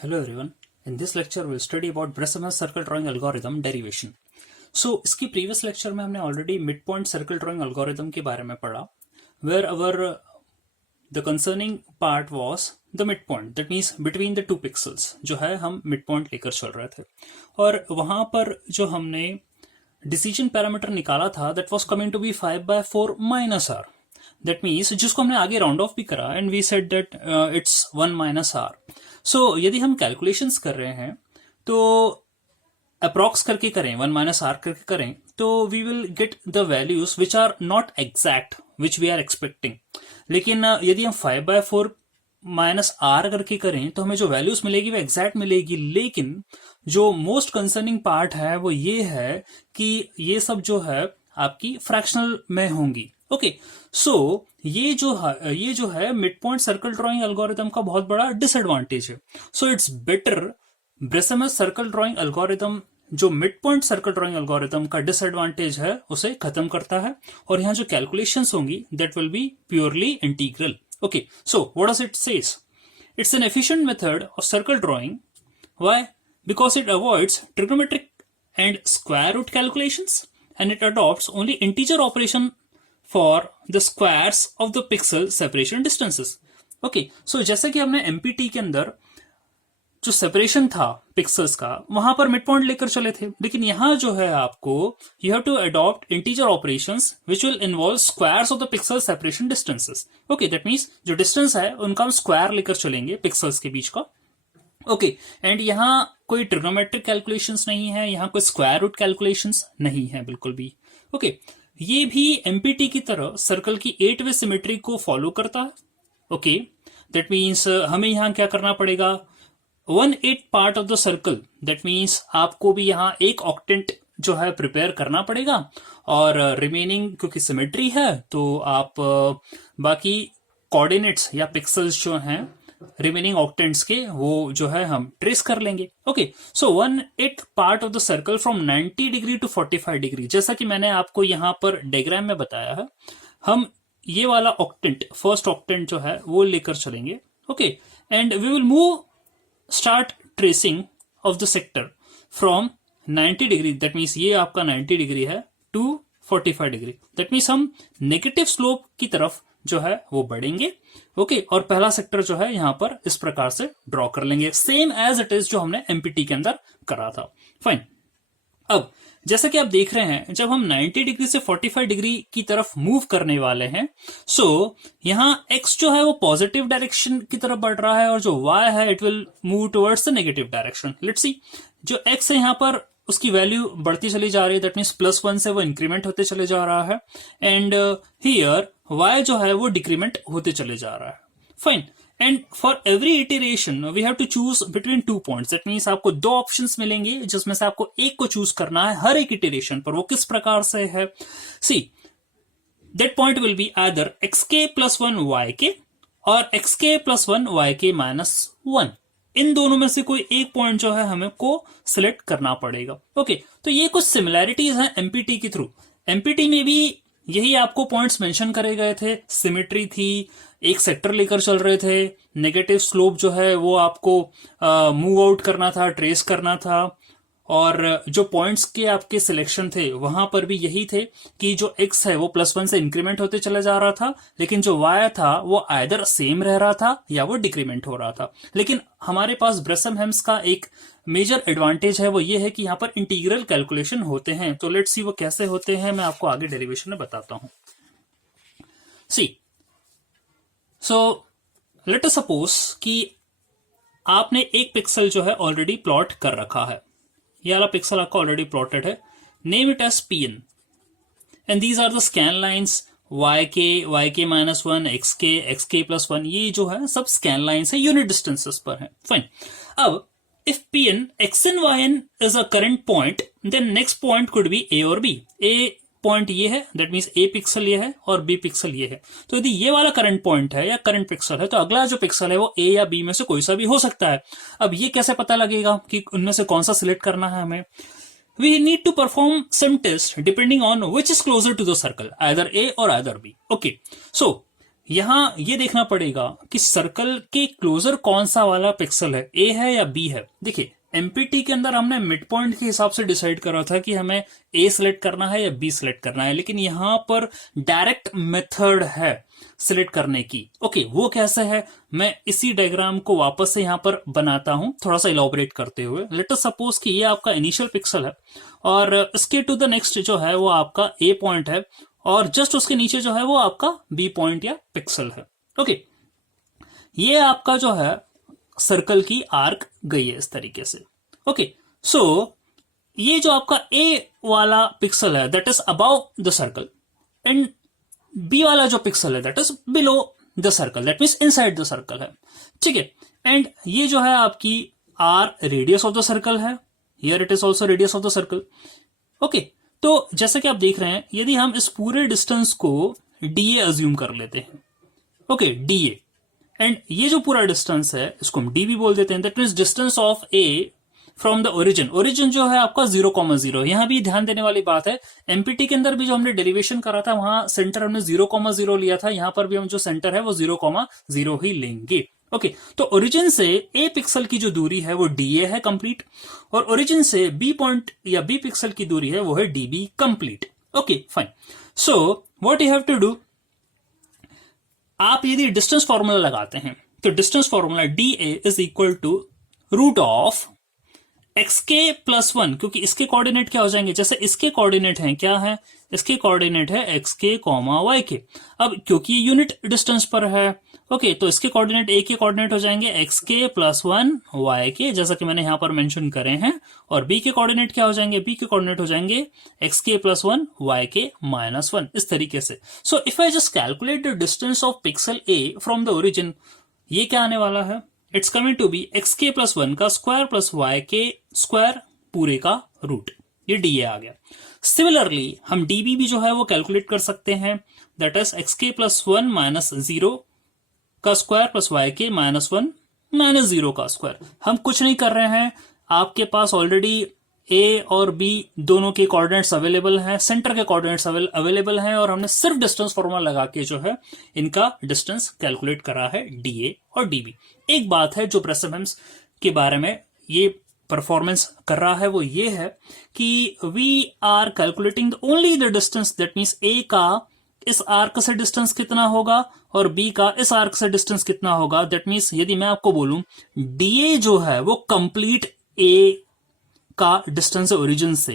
Hello everyone. In this lecture we'll study about Bresemer's circle drawing algorithm derivation. So इसकी previous lecture में हमने already midpoint circle drawing algorithm के बारे में पढ़ा, where our the concerning part was the midpoint, that means between the two pixels, जो है हम midpoint लेकर चल रहे थे और वहां पर जो हमने decision parameter निकाला था that was coming to be 5/4 minus r. That means जिसको हमने आगे राउंड ऑफ भी करा and we said that it's 1 minus r. So यदि हम कैलकुलेशंस कर रहे हैं तो अप्रॉक्स करके करें 1 minus r करके करें तो we will get the values which are not exact which we are expecting. लेकिन यदि हम 5/4 माइनस आर करके करें तो हमें जो वैल्यूज मिलेगी वो एग्जैक्ट मिलेगी, लेकिन जो मोस्ट कंसर्निंग पार्ट है वो ये है कि ये सब जो है आपकी फ्रैक्शनल में होंगी. ओके, सो ये जो है mid point circle drawing algorithm का बहुत बड़ा डिसएडवांटेज है. So it's better Bresenham circle drawing algorithm जो mid point circle drawing algorithm का डिसएडवांटेज है उसे खत्म करता है और यहाँ जो कैलकुलेशंस होंगी that will B purely integral. Okay, so what does it says? It's an efficient method of circle drawing. Why? Because it avoids trigonometric and square root calculations and it adopts only integer operation for the squares of the pixel separation distances. Okay, so जैसे कि हमने MPT के अंदर जो separation था pixels का वहां पर मिड पॉइंट लेकर चले थे, लेकिन यहां जो है आपको you have to adopt integer operations which will involve squares of the pixel separation distances. Okay, that means जो डिस्टेंस है उनका हम स्क्वायर लेकर चलेंगे पिक्सल्स के बीच का. ओके, एंड यहाँ कोई ट्रिग्नोमेट्रिक कैलकुलेशंस नहीं है, यहाँ कोई स्क्वायर रूट कैलकुलेशंस नहीं है बिल्कुल भी. ओके, ये भी एमपीटी की तरह सर्कल की 8 वे सिमेट्री को फॉलो करता है. ओके, दैट मीन्स हमें यहाँ क्या करना पड़ेगा, 1/8 part of the circle, that means आपको भी यहाँ एक ऑक्टेंट जो है प्रिपेयर करना पड़ेगा और रिमेनिंग क्योंकि सिमेट्री है तो आप बाकी कोऑर्डिनेट्स या पिक्सल्स जो हैं रिमेनिंग ऑक्टेंट्स के वो जो है हम ट्रेस कर लेंगे. Okay, so 1/8 part of the circle from 90 degree to 45 degree, जैसा कि मैंने आपको यहाँ पर डायग्राम में बताया है, हम ये वाला ऑक्टेंट फर्स्ट ऑक्टेंट जो है वो लेकर चलेंगे. Okay, and we will move start tracing of the sector from 90 degree, that means ये आपका 90 डिग्री है, to 45 डिग्री, that means हम नेगेटिव स्लोप की तरफ जो है वो बढ़ेंगे. ओके, और पहला सेक्टर जो है यहां पर इस प्रकार से ड्रॉ कर लेंगे, सेम एज इट इज जो हमने एमपीटी के अंदर करा था. फाइन. अब जैसा कि आप देख रहे हैं जब हम 90 डिग्री से 45 डिग्री की तरफ मूव करने वाले हैं, सो यहां x जो है वो पॉजिटिव डायरेक्शन की तरफ बढ़ रहा है और जो y है it will move towards the negative direction. Let's see, जो x है यहां पर उसकी वैल्यू बढ़ती चली जा रही है, दैट मीन्स +1 से वो इंक्रीमेंट होते चले जा रहा है, एंड हियर y जो है वो डिक्रीमेंट होते चले जा रहा है. Fine. And for every iteration we have to choose between 2 points, that means आपको 2 ऑप्शंस मिलेंगे जिसमें से आपको एक को चूज करना है हर एक इटरेशन पर. वो किस प्रकार से है, see that point will be either xk + 1 yk और xk + 1 yk - 1. इन दोनों में से कोई एक पॉइंट जो है हमें को सिलेक्ट करना पड़ेगा. ओके, तो ये कुछ सिमिलैरिटीज हैं एमपीटी के थ्रू. एमपीटी में भी यही आपको पॉइंट्स मेंशन करे गए थे, सिमेट्री थी, एक सेक्टर लेकर चल रहे थे, नेगेटिव स्लोप जो है वो आपको मूव आउट करना था, ट्रेस करना था, और जो पॉइंट्स के आपके सिलेक्शन थे वहां पर भी यही थे कि जो x है वो +1 से इंक्रीमेंट होते चला जा रहा था, लेकिन जो y था वो आइदर सेम रह रहा था या वो डिक्रीमेंट हो रहा था. लेकिन हमारे पास ब्रेसम-हेम्स का एक मेजर एडवांटेज है, वो ये है कि यहाँ पर इंटीग्रल कैलकुलेशन होते हैं. तो लेट्स सी वो कैसे होते हैं, मैं आपको आगे डेरिवेशन में बताता हूं. सी, सो लेट अस सपोज कि आपने एक पिक्सल जो है ऑलरेडी प्लॉट कर रखा है, ये वाला पिक्सल आपका ऑलरेडी प्लॉटेड है. Name it as pn and these are the scan lines yk, yk - 1, xk, xk + 1, ये जो है सब स्कैन लाइंस है, यूनिट डिस्टेंसेस पर है. फाइन. अब if pn xn yn is a current point then next point could be a और b. a point ये है, दैट मीन्स ए पिक्सल ये है और बी पिक्सल ये है. तो यदि ये वाला करंट पॉइंट है या करंट पिक्सल है तो अगला जो पिक्सल है वो ए या बी में से कोई सा भी हो सकता है. अब ये कैसे पता लगेगा कि उनमें से कौन सा सिलेक्ट करना है हमें? we need to perform some test depending on which is closer to the circle, either A or either B. Okay, so यहां ये देखना पड़ेगा कि सर्कल के क्लोजर कौन सा वाला पिक्सल है, ए है या बी है। देखिए एमपीटी के अंदर हमने मिड पॉइंट के हिसाब से डिसाइड करा था कि हमें ए सिलेक्ट करना है या बी सिलेक्ट करना है, लेकिन यहां पर डायरेक्ट मेथड है सिलेक्ट करने की। ओके, वो कैसे है, मैं इसी डायग्राम को वापस से यहां पर बनाता हूं थोड़ा सा इलॉबरेट करते हुए। लेट अस सपोज कि ये आपका इनिशियल पिक्सल है और इसके टू द नेक्स्ट जो है वो आपका ए पॉइंट है और जस्ट उसके नीचे जो है वो आपका बी पॉइंट या पिक्सल है। ओके, ये आपका जो है सर्कल की आर्क गई है इस तरीके से। ओके, सो ये जो आपका ए वाला पिक्सल है that is above the circle and B वाला जो पिक्सल है that is below the circle, that means inside the circle है। ठीक है, एंड ये जो है आपकी R radius of the circle है, here it is also radius of the circle. Okay, तो जैसे कि आप देख रहे हैं यदि हम इस पूरे डिस्टेंस को डीए अज्यूम कर लेते हैं, ओके डीए, एंड ये जो पूरा डिस्टेंस है इसको हम डीबी बोल देते हैं, that means distance of A from the origin. Origin जो है आपका 0,0। यहां भी ध्यान देने वाली बात है, एमपीटी के अंदर भी जो हमने डेरिवेशन करा था वहां सेंटर हमने 0,0 लिया था, यहां पर भी हम जो सेंटर है वो 0,0 ही लेंगे। ओके, तो ओरिजिन से ए पिक्सल की जो दूरी है वो डीए है कंप्लीट, और ओरिजिन से बी पॉइंट या बी पिक्सल की दूरी है वो है DB complete. Okay fine, so what you have to do, आप यदि डिस्टेंस फॉर्मूला लगाते हैं तो distance formula D A is equal to root of xk plus 1, क्योंकि इसके कोऑर्डिनेट क्या हो जाएंगे, जैसे इसके कोऑर्डिनेट हैं क्या है, इसके कोऑर्डिनेट है xk yk। अब क्योंकि ये यूनिट डिस्टेंस पर है, ओके, तो इसके कोऑर्डिनेट a के कोऑर्डिनेट हो जाएंगे xk प्लस 1 yk, जैसा कि मैंने यहां पर मेंशन करे हैं, और b के कोऑर्डिनेट क्या हो जाएंगे, b के कोऑर्डिनेट हो जाएंगे xk प्लस 1 yk माइनस 1, इस तरीके से। So if I just calculate the distance of pixel a from the origin, ये क्या आने वाला है, it's coming to be xk plus 1 का स्क्वायर प्लस yk स्क्वायर पूरे का रूट, ये डी आ गया। सिमिलरली हम db भी जो है वो कैलकुलेट कर सकते हैं, that is xk plus 1 minus 0 का square plus yk minus 1 minus 0 का स्क्वायर। हम कुछ नहीं कर रहे हैं, आपके पास ऑलरेडी ए और बी दोनों के कोऑर्डिनेट्स अवेलेबल हैं, सेंटर के कोऑर्डिनेट्स अवेलेबल हैं, और हमने सिर्फ डिस्टेंस फॉर्मूला लगा के जो है इनका डिस्टेंस कैलकुलेट करा है डीए और डीबी। एक बात है जो ब्रेसमहेम्स के बारे में ये परफॉर्मेंस कर रहा है वो ये है कि we are calculating only the distance, that means A का इस आर्क से डिस्टेंस कितना होगा और बी का इस आर्क से डिस्टेंस कितना होगा। दैट मीन्स यदि मैं आपको बोलूं डीए जो है वो कंप्लीट ए का डिस्टेंस है ओरिजिन से,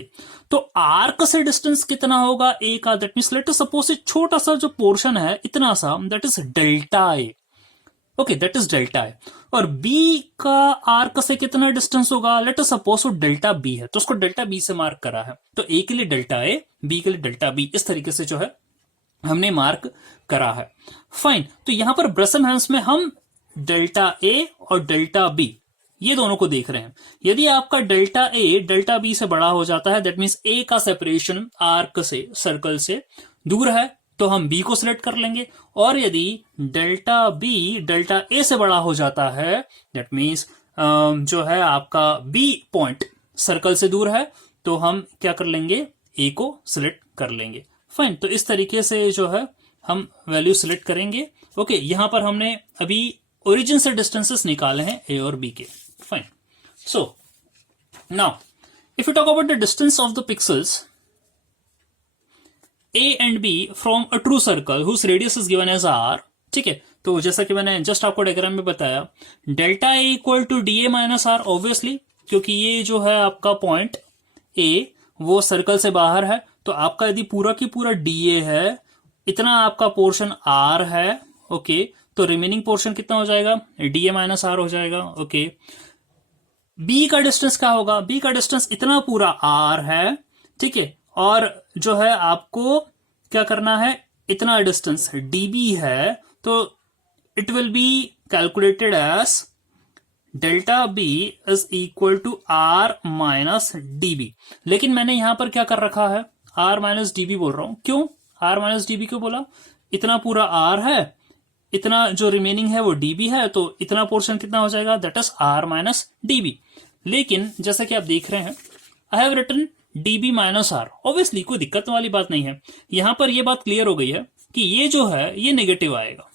तो आर्क से डिस्टेंस कितना होगा ए का, that means let us suppose A छोटा सा जो पोर्शन है इतना सा, that is delta A. Okay, that is delta A, और बी का आर्क से कितना डिस्टेंस होगा, लेट अस सपोज वो डेल्टा बी है, तो उसको डेल्टा बी से मार्क करा है, तो ए के लिए डेल्टा ए, बी के लिए डेल्टा बी, इस तरीके से जो है हमने मार्क करा है। फाइन, तो यहां पर ब्रेसमहेम्स में हम डेल्टा ए और डेल्टा बी ये दोनों को देख रहे हैं। यदि आपका डेल्टा ए डेल्टा बी से बड़ा हो जाता है, दैट मीन्स ए का सेपरेशन आर्क से सर्कल से दूर है, तो हम बी को सिलेक्ट कर लेंगे, और यदि डेल्टा बी डेल्टा ए से बड़ा हो जाता है, दैट मीन्स जो है आपका बी पॉइंट सर्कल से दूर है, तो हम क्या कर लेंगे, ए को सिलेक्ट कर लेंगे। फाइन, तो इस तरीके से जो है हम वैल्यू सिलेक्ट करेंगे। ओके, यहां पर हमने अभी ओरिजिन से डिस्टेंसेस निकाले हैं ए और बी के। Fine. So now if you talk about the distance of the pixels A and B from a true circle whose radius is given as R, ठीक है, तो जैसा कि मैंने जस्ट आपको डायग्राम में बताया, delta A equal to D A minus R, obviously क्योंकि ये जो है आपका पॉइंट ए वो सर्कल से बाहर है, तो आपका यदि पूरा की पूरा डी ए है, इतना आपका पोर्शन आर है, ओके, तो रिमेनिंग पोर्शन कितना हो जाएगा, डी ए माइनस आर हो जाएगा। ओके, बी का डिस्टेंस क्या होगा, बी का डिस्टेंस इतना पूरा आर है, ठीक है, और जो है आपको क्या करना है, इतना डिस्टेंस डीबी है, तो it will be calculated as delta B is equal to R minus DB. लेकिन मैंने यहां पर क्या कर रखा है, आर माइनस डीबी बोल रहा हूं, क्यों आर माइनस डीबी क्यों बोला, इतना पूरा आर है, इतना जो रिमेनिंग है वो डीबी है, तो इतना पोर्शन कितना हो जाएगा, that is R minus DB. लेकिन जैसा कि आप देख रहे हैं I have written DB minus R, obviously कोई दिक्कत वाली बात नहीं है, यहां पर ये बात क्लियर हो गई है कि ये जो है ये नेगेटिव आएगा,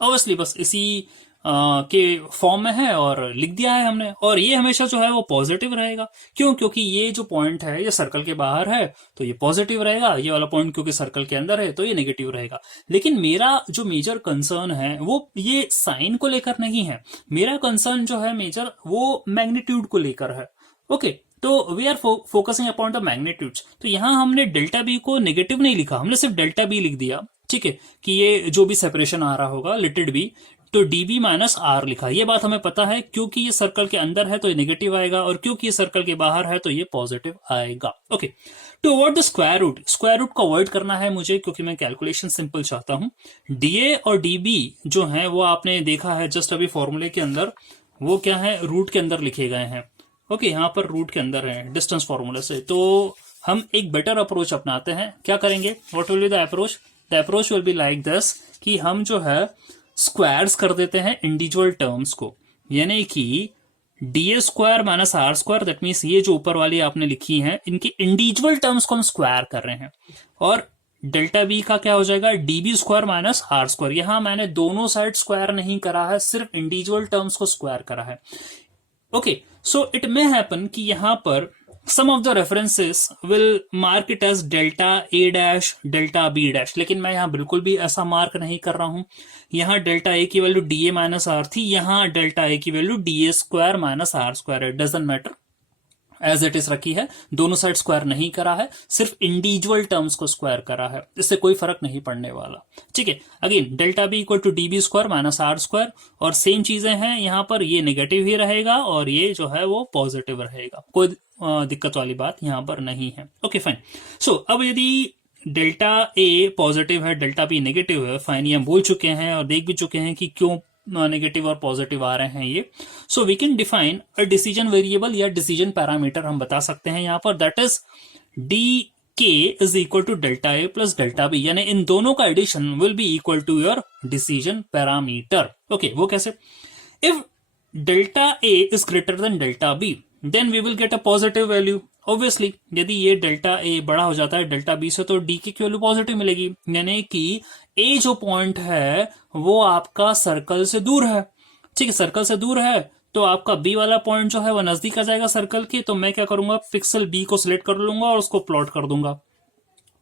ऑब्वियसली बस इसी के फॉर्म में है और लिख दिया है हमने, और ये हमेशा जो है वो पॉजिटिव रहेगा। क्यों? क्योंकि ये जो पॉइंट है ये सर्कल के बाहर है तो ये पॉजिटिव रहेगा, ये वाला पॉइंट क्योंकि सर्कल के अंदर है तो ये नेगेटिव रहेगा। लेकिन मेरा जो मेजर कंसर्न है वो ये साइन को लेकर नहीं है, मेरा कंसर्न जो है मेजर वो मैग्नीट्यूड को लेकर है। ओके, तो we are focusing upon the magnitudes. तो यहां हमने डेल्टा बी को नेगेटिव नहीं लिखा, हमने सिर्फ डेल्टा बी लिख दिया, ठीक है, कि ये जो भी सेपरेशन आ रहा होगा लिटिड बी, तो db माइनस आर लिखा। ये बात हमें पता है क्योंकि ये सर्कल के अंदर है तो ये नेगेटिव आएगा, और क्योंकि ये सर्कल के बाहर है तो ये पॉजिटिव आएगा। Okay, to avoid the square root को अवॉइड करना है मुझे, क्योंकि मैं कैलकुलेशन सिंपल चाहता हूं। डीए और डीबी जो है वो आपने देखा है जस्ट अभी फॉर्मूले के अंदर, वो क्या है, रूट के अंदर लिखे गए हैं। ओके, यहाँ पर रूट के अंदर है डिस्टेंस फॉर्मूले से। तो हम एक बेटर अप्रोच अपनाते हैं, क्या करेंगे, what will be the approach? The approach will be like this, कि हम जो है स्क्वायर्स कर देते हैं इंडिविजुअल टर्म्स को, यानी कि D square minus are square, that means ये जो ऊपर वाली आपने लिखी है इनकी इंडिविजुअल टर्म्स को हम स्क्वायर कर रहे हैं, और डेल्टा बी का क्या हो जाएगा, DB square minus are square. यहां मैंने दोनों साइड स्क्वायर नहीं करा है, सिर्फ इंडिविजुअल टर्म्स को स्क्वायर करा है। Okay, so it may happen कि यहां पर some of the references will mark it as delta a dash delta b dash, लेकिन मैं यहां बिल्कुल भी ऐसा मार्क नहीं कर रहा हूं। यहां डेल्टा ए की value D A minus R थी, यहां डेल्टा ए की value D A square minus are square है, doesn't matter, as it is रखी है। दोनों साइड स्क्वायर नहीं करा है, सिर्फ इंडिविजुअल टर्म्स को स्क्वायर करा है, इससे कोई फर्क नहीं पड़ने वाला। ठीक है, again delta B equal to D B square minus are square, और सेम चीजें हैं यहाँ पर, ये नेगेटिव ही रहेगा और ये जो है वो पॉजिटिव रहेगा, कोई दिक्कत वाली बात यहाँ पर नहीं है। Okay fine. सो अब यदि डेल्टा ए पॉजिटिव है, डेल्टा बी नेगेटिव है, फाइन, ये हम बोल चुके हैं और देख भी चुके हैं कि क्यों नेगेटिव और पॉजिटिव आ रहे हैं ये। So we can define a decision variable या डिसीजन पैरामीटर हम बता सकते हैं यहाँ पर, that is D K is equal to delta A plus delta B, यानी इन दोनों का addition will be equal to your decision parameter. Okay, वो कैसे? If delta A is greater than delta B then we will get a positive value. Obviously यदि ये delta A बड़ा हो जाता है डेल्टा बी से तो डी की वैल्यू पॉजिटिव मिलेगी, यानी कि ए जो पॉइंट है वो आपका सर्कल से दूर है। ठीक है, सर्कल से दूर है तो आपका बी वाला पॉइंट जो है वो नजदीक आ जाएगा सर्कल के, तो मैं क्या करूंगा, पिक्सल बी को सिलेक्ट कर लूंगा और उसको प्लॉट कर दूंगा।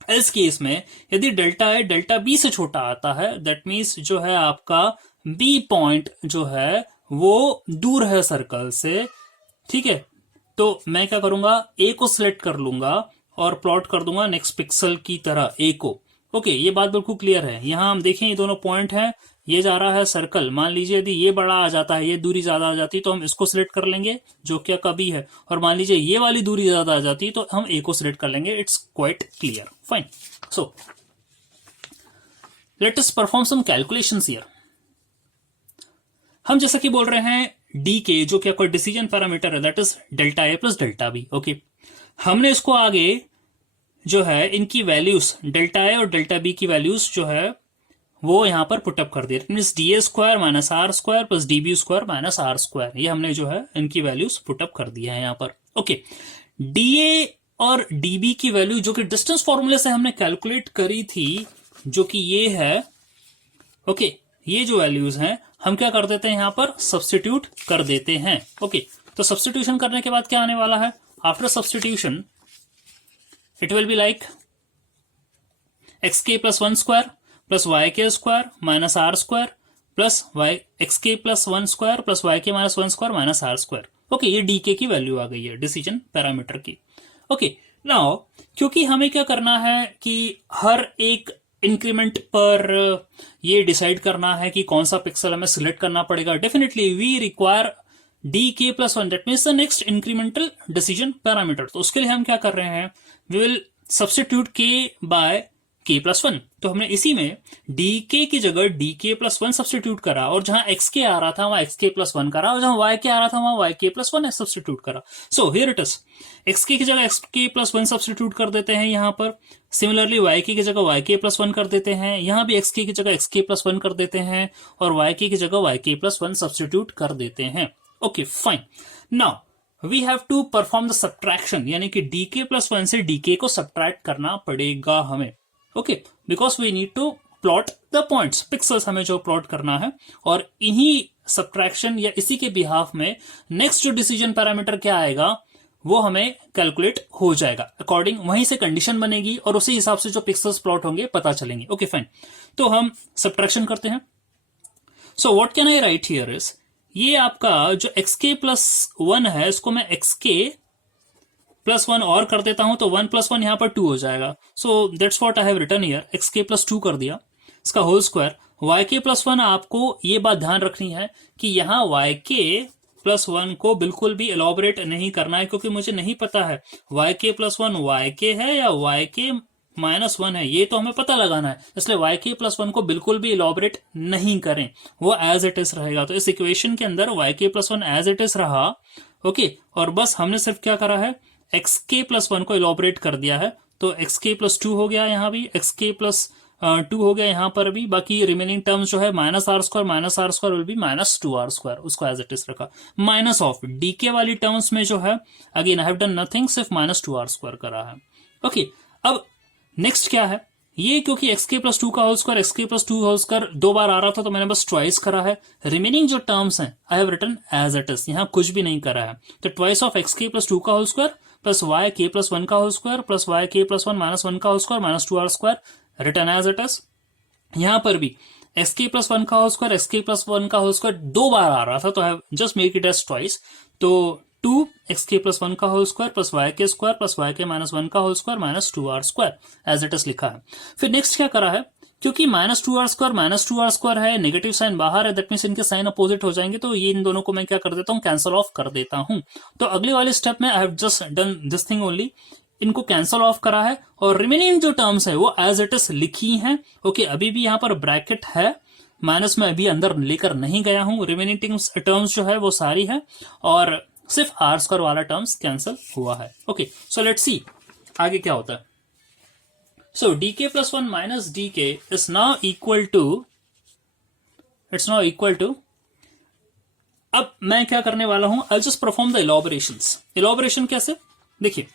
इस केस में यदि डेल्टा ए डेल्टा बी से छोटा आता है, दैट मीन्स जो है आपका बी पॉइंट जो है वो दूर है सर्कल से। ठीक है, तो मैं क्या करूंगा, ए को सिलेक्ट कर लूंगा और प्लॉट कर दूंगा नेक्स्ट पिक्सल की तरह ए को। ओके, ये बात बिल्कुल क्लियर है। यहां हम देखें ये दोनों पॉइंट हैं, ये जा रहा है सर्कल, मान लीजिए यदि ये बड़ा आ जाता है, ये दूरी ज्यादा आ जाती तो हम इसको सिलेक्ट कर लेंगे जो क्या कभी है, और मान लीजिए ये वाली दूरी ज्यादा आ जाती तो हम ए को सिलेक्ट कर लेंगे। It's quite clear, fine. So let us perform some calculations here. हम जैसा कि बोल रहे हैं डी के जो क्या कोई डिसीजन पैरामीटर है, that is delta A plus delta B. Okay, हमने इसको आगे जो है इनकी वैल्यूज डेल्टा ए और डेल्टा बी की वैल्यूज जो है वो यहां पर पुटअप कर दिया, mean D A square minus are square plus D B square minus are square, ये हमने जो है इनकी वैल्यूज पुटअप कर दिया है यहां पर। ओके, डी ए और डी बी की वैल्यू जो कि डिस्टेंस फॉर्मूले से हमने कैलकुलेट करी थी, जो कि ये है। ओके, ये जो वैल्यूज हैं हम क्या कर देते हैं यहां पर, सब्सटीट्यूट कर देते हैं। ओके, तो सब्सटीट्यूशन करने के बाद क्या आने वाला है, after substitution it will be like X के plus one square plus Y के square minus are square plus Y X के plus one square plus Y के minus one square minus are square. Okay, ये D K की value आ गई है decision parameter की। ओके, नाउ क्योंकि हमें क्या करना है कि हर एक इंक्रीमेंट पर ये डिसाइड करना है कि कौन सा पिक्सल हमें सिलेक्ट करना पड़ेगा, डेफिनेटली वी रिक्वायर डी के plus one, that means the next incremental decision parameter. तो उसके लिए हम क्या कर रहे हैं, वी विल सब्सटीट्यूट के बाय के प्लस वन। तो हमने इसी में डी के की जगह डी के प्लस वन सब्सटीट्यूट करा, और जहां एक्स के आ रहा था वहां एक्स के प्लस वन करा, और जहां वाई के आ रहा था वहां Y k plus one substitute करा। So here it is, x के की जगह एक्स के प्लस वन सब्सटीट्यूट कर देते हैं यहां पर, सिमिलरली वाई के की जगह वाई के प्लस वन कर देते हैं, यहां भी एक्स के की जगह एक्स के प्लस वन कर देते हैं, और वाई के की जगह Y k plus one substitute कर देते हैं। Okay fine, now we have to perform the subtraction, यानी कि डी के प्लस वन से डी के को सब्ट्रैक्ट करना पड़ेगा हमें। Okay, because we need to plot the points, pixels हमें जो प्लॉट करना है, और इन्हीं सब्ट्रैक्शन या इसी के बिहाफ में नेक्स्ट जो डिसीजन पैरामीटर क्या आएगा वो हमें कैलकुलेट हो जाएगा अकॉर्डिंग, वहीं से कंडीशन बनेगी और उसी हिसाब से जो पिक्सल्स प्लॉट होंगे पता चलेंगे। ओके फाइन, तो हम सब्ट्रैक्शन करते हैं। So what can I right here is, ये आपका जो xk प्लस 1 है इसको मैं xk प्लस 1 और कर देता हूं तो 1 प्लस 1 यहां पर 2 हो जाएगा। So that's what I have written here, xk plus 2 कर दिया, इसका होल स्क्वायर। yk प्लस 1, आपको ये बात ध्यान रखनी है कि यहां yk प्लस 1 को बिल्कुल भी एलॉबरेट नहीं करना है, क्योंकि मुझे नहीं पता है yk प्लस 1 yk है या yk माइनस 1 है, ये तो हमें पता लगाना है। इसलिए yk प्लस 1 को बिल्कुल भी एलॉबरेट नहीं करें, वो एज इट इज रहेगा। तो इस इक्वेशन के अंदर yk plus 1 as it is रहा। ओके, और बस हमने सिर्फ क्या करा है, xk प्लस 1 को एलॉबरेट कर दिया है। तो xk प्लस 2 हो गया यहाँ भी, xk प्लस 2 हो गया यहाँ पर भी। बाकी रिमेनिंग टर्म्स जो है minus are square will be minus 2r square, उसको एज इट इज रखा। माइनस ऑफ डीके वाली टर्म्स में जो है again I have done nothing, सिर्फ माइनस 2r स्क्वायर करा है। ओके, अब नेक्स्ट क्या है, ये क्योंकि xk प्लस 2 का whole square, xk plus 2 whole square 2 बार आ रहा था तो मैंने बस ट्वाइस करा है। रिमेनिंग जो टर्म्स हैं I have written as it is, यहाँ कुछ भी नहीं करा है। तो ट्वाइस ऑफ xk प्लस 2 का whole square plus yk plus 1 का whole square plus yk plus 1 minus 1 का whole square minus 2r square, return as it is. यहां पर भी xk प्लस 1 का होल स्क्वायर, xk प्लस 1 का होल स्क्वायर 2 बार आ रहा था तो I just make it as twice. तो 2 xk प्लस 1 का whole square plus yk minus 1 का whole square minus 2r square as it is लिखा है। फिर नेक्स्ट क्या करा है, क्योंकि माइनस 2r स्क्वायर है, नेगेटिव साइन बाहर है, दैट मीन्स इनके साइन अपोजिट हो जाएंगे, तो ये इन दोनों को मैं क्या कर देता हूं, कैंसल ऑफ कर देता हूं। तो अगले वाले स्टेप में I have just done this thing only, इनको कैंसल ऑफ करा है और रिमेनिंग जो टर्म्स है वो एज इट इज लिखी हैं। ओके, अभी भी यहां पर ब्रैकेट है, माइनस में अभी अंदर लेकर नहीं गया हूं। रिमेनिंग टर्म्स जो है वो सारी है और सिर्फ आर स्क्वायर वाला टर्म्स कैंसल हुआ है। ओके, सो लेट्स सी आगे क्या होता है। So dk plus 1 minus dk is now equal to, it's now equal to, अब मैं क्या करने वाला हूं, I just perform the elaborations. Elaboration कैसे, देखिए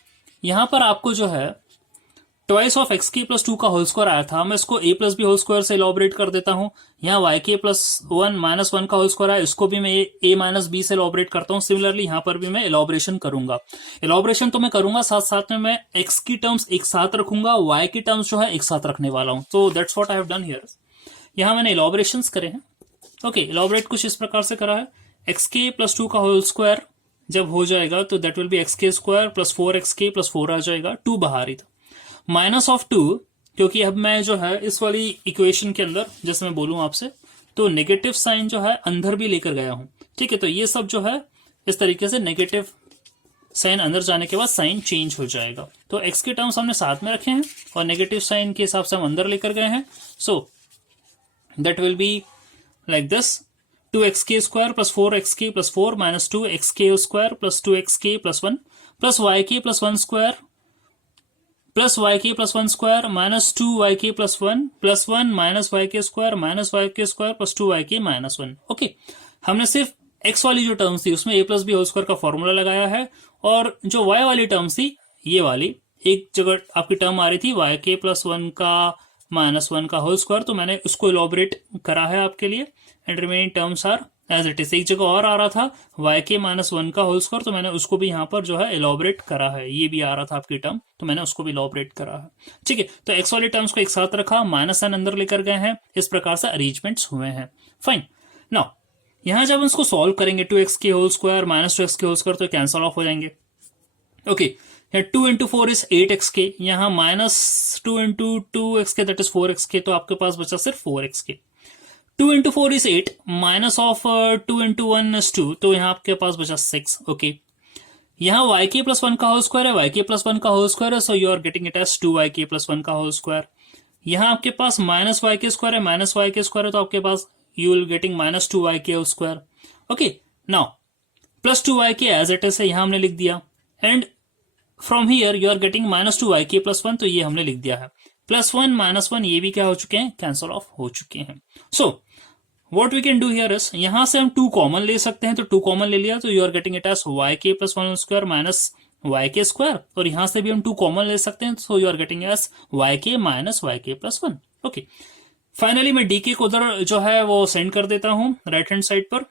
यहां पर आपको जो है ट्वाइस ऑफ xk प्लस 2 का होल स्क्वायर आया था, मैं इसको a plus B whole square से इलॉबरेट कर देता हूं। यहाँ yk प्लस 1 माइनस 1 का होल स्क्वायर आया, इसको भी मैं a माइनस बी से इलॉबरेट करता हूं। सिमिलरली यहां पर भी मैं इलॉबरेशन करूंगा। इलॉबरेशन तो मैं करूंगा, साथ साथ में मैं x की टर्म्स एक साथ रखूंगा, y की टर्म्स जो है एक साथ रखने वाला हूं। तो that's what I have done here. यहां मैंने इलॉबरेशंस करे हैं। ओके, इलॉबरेट कुछ इस प्रकार से करा है, xk प्लस 2 का होल स्क्वायर जब हो जाएगा तो that will B xk square plus 4xk plus 4 आ जाएगा, 2 बाहर ही था। माइनस ऑफ 2, क्योंकि अब मैं जो है इस वाली इक्वेशन के अंदर जैसे मैं बोलूं आपसे तो नेगेटिव साइन जो है अंदर भी लेकर गया हूं। ठीक है, तो ये सब जो है इस tariके से नेगेटिव साइन अंदर जाने के बाद साइन चेंज हो जाएगा। तो x के टर्म्स हमने साथ में रखे हैं और नेगेटिव साइन के हिसाब से हम अंदर लेकर गए हैं। So that will be like this, 2xk square plus 4xk plus 4 minus 2xk square plus 2xk plus 1 plus yk plus 1 square plus yk plus 1 square minus 2yk plus 1 plus 1 minus yk square plus 2yk minus 1। Okay, हमने सिर्फ x वाली जो terms थी उसमें a plus B whole square का formula लगाया है, और जो y वाली टर्म्स थी ये वाली एक जगह आपकी टर्म आ रही थी yk प्लस 1 का माइनस 1 का होल स्क्वायर, तो मैंने उसको इलॉबरेट करा है आपके लिए। And remaining terms are as it is. एक जगह और आ रहा था yk माइनस 1 का होल स्क्वायर, तो मैंने उसको भी यहाँ पर जो है इलॉबरेट करा है। ये भी आ रहा था आपकी टर्म, तो मैंने उसको भी इलॉबरेट करा है। ठीक है, तो x वाली टर्म्स को एक साथ रखा, माइनस साइन अंदर लेकर गए हैं, इस प्रकार से अरेंजमेंट्स हुए हैं। फाइन, नाउ यहां जब हम इसको सॉल्व करेंगे 2x के होल स्क्वायर माइनस 2x के होल स्क्वायर तो कैंसल ऑफ हो जाएंगे। ओके, 2 इंटू 4 इज 8xk, यहाँ minus 2 into 2xk that is 4xk, तो आपके पास बचा सिर्फ 4xk। 2 into 4 is 8 minus of 2 into 1 is 2, तो यहाँ आपके पास बचा 6। ओके, यहाँ yk प्लस 1 का होल स्क्वायर है, yk प्लस 1 का होल स्क्वायर है, so you are getting it as 2yk plus 1 का होल स्क्वायर। यहाँ आपके पास माइनस yk स्क्वायर है, माइनस yk स्क्वायर है, तो आपके पास you will getting minus 2yk whole square. Okay, now plus 2yk as it is है, यहाँ हमने लिख दिया, and from here you are getting minus 2yk plus 1, तो ये हमने लिख दिया है। प्लस 1 माइनस 1 ये भी क्या हो चुके हैं, कैंसल ऑफ हो चुके हैं। So what we can do here is, यहां से हम 2 कॉमन ले सकते हैं, तो 2 कॉमन ले लिया तो you are getting it as yk plus 1 square minus yk square, और यहां से भी हम 2 कॉमन ले सकते हैं, so you are getting it yk minus yk plus 1। Okay, finally मैं डीके को उधर जो है वो सेंड कर देता हूं राइट हैंड साइड पर।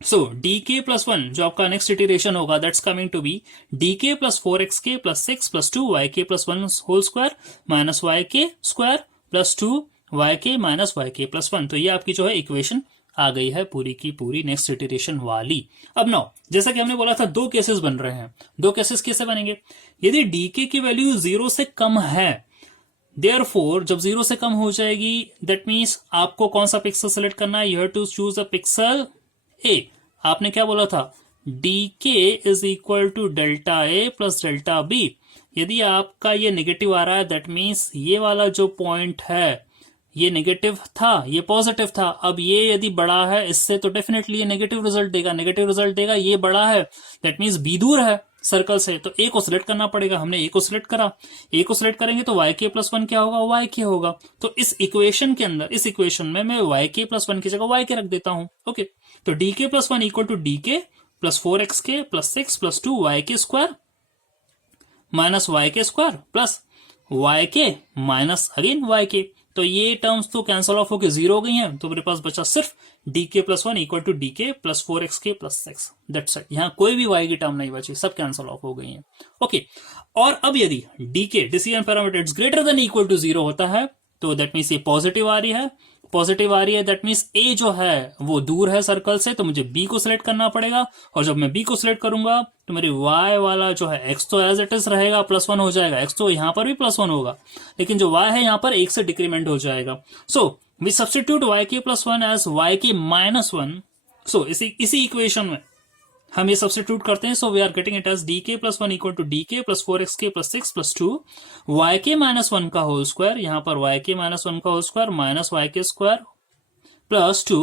सो dk प्लस वन जो आपका नेक्स्ट इटरेशन होगा that's coming to be dk plus 4xk plus 6 plus 2 yk plus one whole square minus yk square plus 2 yk minus yk plus one. तो ये आपकी जो है equation आ गई है पूरी की पूरी नेक्स्ट इटरेशन वाली। अब नाउ जैसा कि हमने बोला था दो केसेस बन रहे हैं, दो केसेस कैसे बनेंगे? यदि dk की वैल्यू 0 से कम है, देयरफॉर जब 0 से कम हो जाएगी दैट मीन्स आपको कौन सा पिक्सल सेलेक्ट करना है? You have to choose a pixel A. आपने क्या बोला था? dk is equal to delta A plus delta B. यदि आपका ये नेगेटिव आ रहा है दैट मीन्स ये वाला जो पॉइंट है ये नेगेटिव था, ये पॉजिटिव था। अब ये यदि बड़ा है इससे तो डेफिनेटली ये नेगेटिव रिजल्ट देगा, नेगेटिव रिजल्ट देगा। ये बड़ा है दैट मीन्स बी दूर है सर्कल से, तो ए को सिलेक्ट करना पड़ेगा। हमने ए को सिलेक्ट करा, ए को सिलेक्ट करेंगे तो वाई के प्लस वन क्या होगा? वाई के होगा। तो इस इक्वेशन के अंदर, इस इक्वेशन में मैं वाई के प्लस वन की जगह वाई के रख देता हूं। ओके, तो डी के plus one equal to D के plus 4xk plus 6 plus 2 yk square minus yk square plus yk minus again yk। तो ये टर्म्स तो कैंसल ऑफ होकर 0 हो गई हैं, तो मेरे पास बचा सिर्फ dk plus one equal to dk plus 4xk plus 6। That's it. यहां कोई भी y की टर्म नहीं बची, सब कैंसल ऑफ हो गई हैं। ओके, और अब यदि dk decision parameter it's greater than equal to 0 होता है तो दैट मीन्स ये पॉजिटिव आ रही है, पॉजिटिव आ रही है दैट मीन्स ए जो है वो दूर है सर्कल से, तो मुझे बी को सिलेक्ट करना पड़ेगा। और जब मैं बी को सिलेक्ट करूंगा तो मेरी वाई वाला जो है एक्स तो एज इट इज रहेगा, प्लस वन हो जाएगा। एक्स तो यहां पर भी प्लस वन होगा, लेकिन जो वाई है यहां पर एक से डिक्रीमेंट हो जाएगा। So we substitute y k plus one as y के माइनस वन। सो इसी इक्वेशन में हम ये सब्सटीट्यूट करते हैं। So we are getting it as d के plus one equal to D के plus 4xk plus 6 plus 2 y के माइनस वन का होल स्क्वायर, यहां पर वाई के माइनस वन का होल स्क्वायर माइनस वाई के स्क्वायर प्लस 2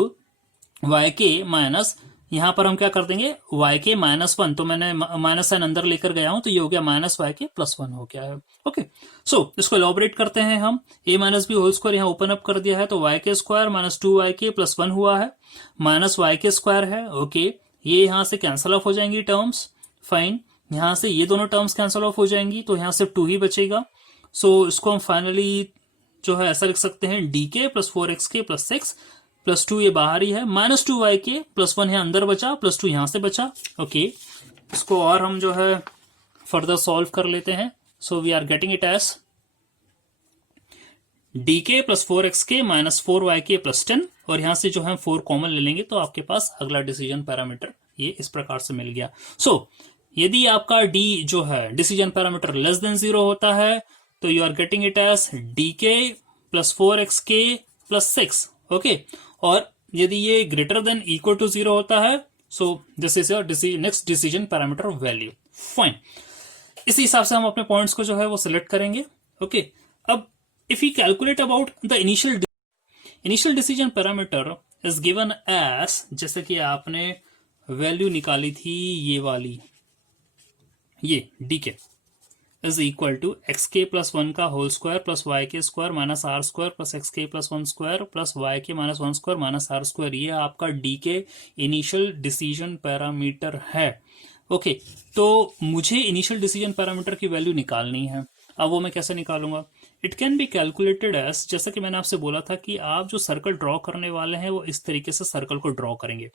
yk माइनस, यहां पर हम क्या कर देंगे? yk माइनस वन, तो मैंने माइनस साइन अंदर लेकर गया हूं तो ये हो गया माइनस yk प्लस वन हो गया है। ओके, सो इसको एलॉबरेट करते हैं हम। a minus B whole square यहां ओपन अप कर दिया है तो yk square minus 2yk plus one हुआ है, माइनस yk स्क्वायर है। ओके, ये यहां से कैंसल ऑफ हो जाएंगी टर्म्स। फाइन, यहां से ये दोनों टर्म्स कैंसल ऑफ हो जाएंगी तो यहां सिर्फ 2 ही बचेगा। सो इसको हम फाइनली जो है ऐसा लिख सकते हैं dk plus 4xk plus 6 plus 2 ये बाहर ही है, माइनस 2yk प्लस वन यहाँ अंदर बचा, प्लस 2 यहां से बचा। ओके, इसको और हम जो है फर्दर सॉल्व कर लेते हैं। So we are getting it as dk plus 4xk minus 4yk plus 10, और यहां से जो है 4 कॉमन ले लेंगे तो आपके पास अगला डिसीजन पैरामीटर ये इस प्रकार से मिल गया। सो यदि आपका d जो है डिसीजन पैरामीटर लेस देन 0 होता है तो you are getting it as dk plus 4xk plus 6। Okay, और यदि ये ग्रेटर देन इक्वल टू 0 होता है so this is your next decision parameter value. Fine, इसी हिसाब से हम अपने पॉइंट्स को जो है वो सिलेक्ट करेंगे। ओके, अब if you calculate about the initial decision parameter is given as, जैसे कि आपने वैल्यू निकाली थी ये वाली, ये dk is equal to x के प्लस वन का होल स्क्वायर प्लस वाई के square minus are square plus x के plus one square plus Y के minus one square minus are square. ये आपका d k initial decision parameter है। Okay, तो मुझे इनिशियल डिसीजन पैरामीटर की वैल्यू निकालनी है। अब वो मैं कैसे निकालूंगा? It can be calculated as, जैसा कि मैंने आपसे बोला था कि आप जो सर्कल ड्रॉ करने वाले हैं वो इस तरीके से सर्कल को ड्रॉ करेंगे।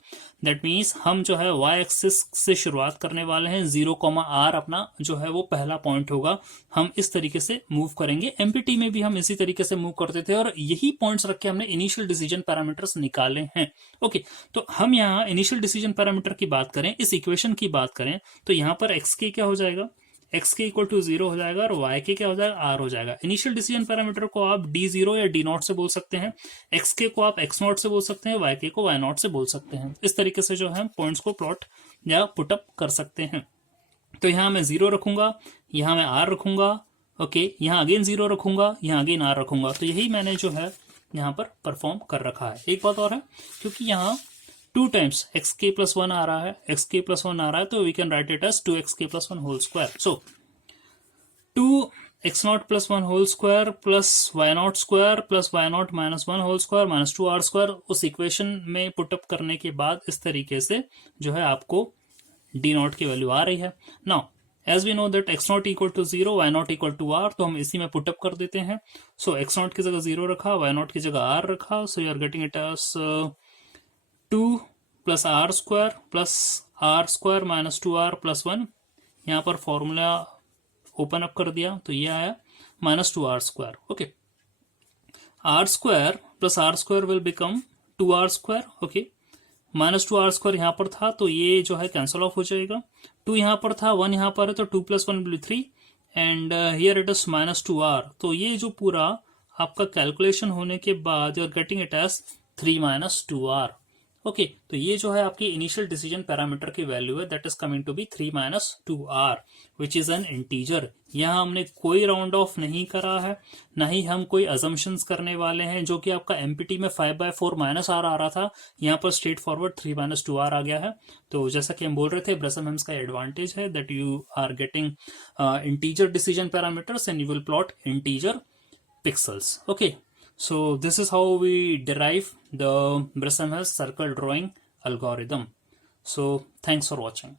दैट मीन्स हम जो है वाई एक्सिस से शुरुआत करने वाले हैं, 0,r अपना जो है वो पहला पॉइंट होगा। हम इस तरीके से मूव करेंगे। एमपीटी में भी हम इसी तरीके से मूव करते थे और यही पॉइंट्स रख के हमने इनिशियल डिसीजन पैरामीटर्स निकाले हैं। ओके, तो हम यहाँ इनिशियल डिसीजन पैरामीटर की बात करें, इस इक्वेशन की बात करें तो यहाँ पर एक्स के क्या हो जाएगा? एक्स के इक्वल टू 0 हो जाएगा और वाई के क्या हो जाएगा? आर हो जाएगा। इनिशियल डिसीजन पैरामीटर को आप d0 या d0 से बोल सकते हैं, एक्स के को आप x0 से बोल सकते हैं, वाई के को y0 से बोल सकते हैं। इस तरीके से जो है पॉइंट्स को प्लॉट या पुटअप कर सकते हैं। तो यहाँ मैं 0 रखूंगा, यहाँ मैं r रखूंगा। ओके, यहाँ अगेन 0 रखूंगा, यहाँ अगेन r रखूंगा। तो यही मैंने जो है यहाँ पर परफॉर्म कर रखा है। एक बात और है, क्योंकि यहाँ 2 टाइम्स एक्स के प्लस वन आ रहा है, एक्स के प्लस वन आ रहा है, तो we can write it as 2x K plus one whole square. So 2x0 plus one whole square plus y0 square plus y0 minus one whole square minus 2r square, उस equation में put up करने के बाद इस तरीके से जो है आपको d0 की वैल्यू आ रही है। Now as we know that x not equal to 0, y not equal to r, तो हम इसी में पुटअप कर देते हैं. सो x नॉट की जगह 0 रखा, y नॉट की जगह r रखा, so you are getting it as 2 plus R square minus 2r plus 1. यहाँ पर फॉर्मूला ओपन अप कर दिया तो ये आया minus 2r square. Okay, R square will become 2r square. Okay, minus 2r square यहाँ पर था तो ये जो है कैंसिल ऑफ हो जाएगा. 2 यहाँ पर था, 1 यहाँ पर है, तो 2 plus 1 will be 3 and here it is minus 2r. तो ये जो पूरा आपका कैलकुलेशन होने के बाद you are getting it as 3 minus 2r. Okay, तो ये जो है आपकी इनिशियल डिसीजन पैरामीटर की वैल्यू है, that is coming to be 3 minus 2r which is an integer. यहाँ हमने कोई राउंड ऑफ नहीं करा है, ना ही हम कोई अजम्पशंस करने वाले हैं. जो कि आपका एमपीटी में 5/4 माइनस आर आ रहा था, यहाँ पर स्ट्रेट फॉरवर्ड 3 माइनस 2r आ गया है. तो जैसा कि हम बोल रहे थे, ब्रेसम हेम्स का एडवांटेज है that you are getting integer decision parameters and you will plot integer pixels. Okay, so this is how we derive the Bressam-Hess circle drawing algorithm. So thanks for watching.